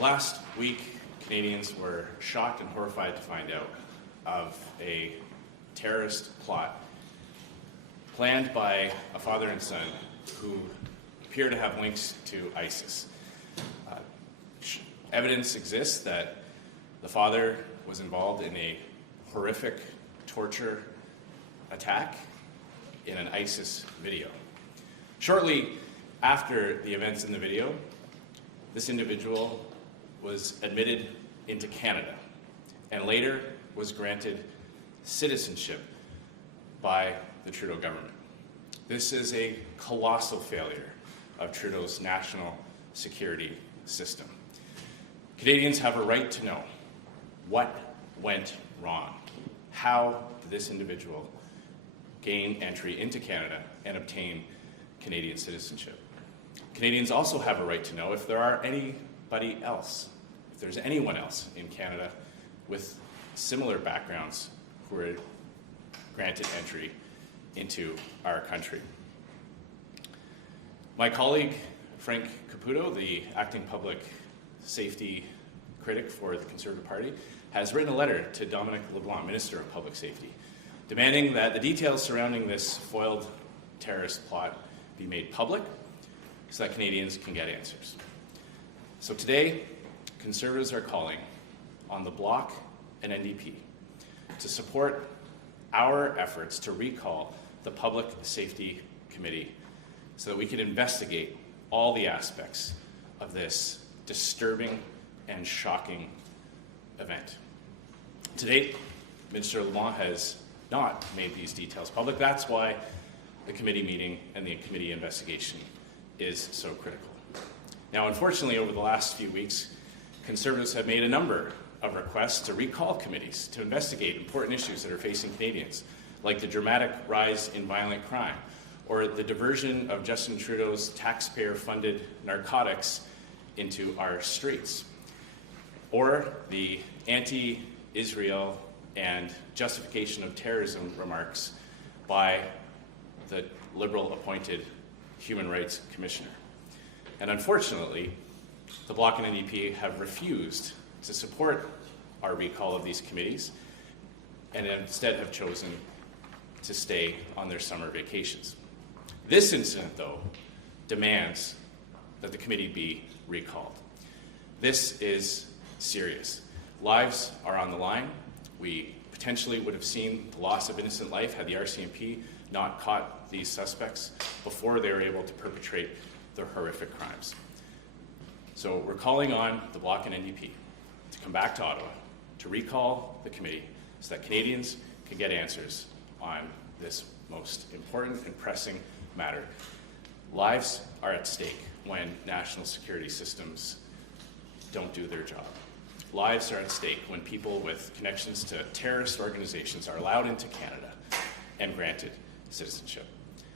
Last week, Canadians were shocked and horrified to find out of a terrorist plot planned by a father and son who appear to have links to ISIS. Evidence exists that the father was involved in a horrific torture attack in an ISIS video. Shortly after the events in the video, this individual was admitted into Canada and later was granted citizenship by the Trudeau government. This is a colossal failure of Trudeau's national security system. Canadians have a right to know what went wrong. How did this individual gain entry into Canada and obtain Canadian citizenship? Canadians also have a right to know if there are anybody else, if there's anyone else in Canada with similar backgrounds who are granted entry into our country. My colleague, Frank Caputo, the acting public safety critic for the Conservative Party, has written a letter to Dominic LeBlanc, Minister of Public Safety, demanding that the details surrounding this foiled terrorist plot be made public so that Canadians can get answers. So today, Conservatives are calling on the Bloc and NDP to support our efforts to recall the Public Safety Committee so that we can investigate all the aspects of this disturbing and shocking event. To date, Minister LeBlanc has not made these details public. That's why the committee meeting and the committee investigation is so critical. Now, unfortunately, over the last few weeks, Conservatives have made a number of requests to recall committees to investigate important issues that are facing Canadians, like the dramatic rise in violent crime, or the diversion of Justin Trudeau's taxpayer-funded narcotics into our streets, or the anti-Israel and justification of terrorism remarks by the Liberal-appointed Human Rights Commissioner. And unfortunately, the Bloc and NDP have refused to support our recall of these committees and instead have chosen to stay on their summer vacations. This incident, though, demands that the committee be recalled. This is serious. Lives are on the line. We potentially would have seen the loss of innocent life had the RCMP not caught these suspects before they were able to perpetrate their horrific crimes. So we're calling on the Bloc and NDP to come back to Ottawa to recall the committee so that Canadians can get answers on this most important and pressing matter. Lives are at stake when national security systems don't do their job. Lives are at stake when people with connections to terrorist organizations are allowed into Canada and granted citizenship.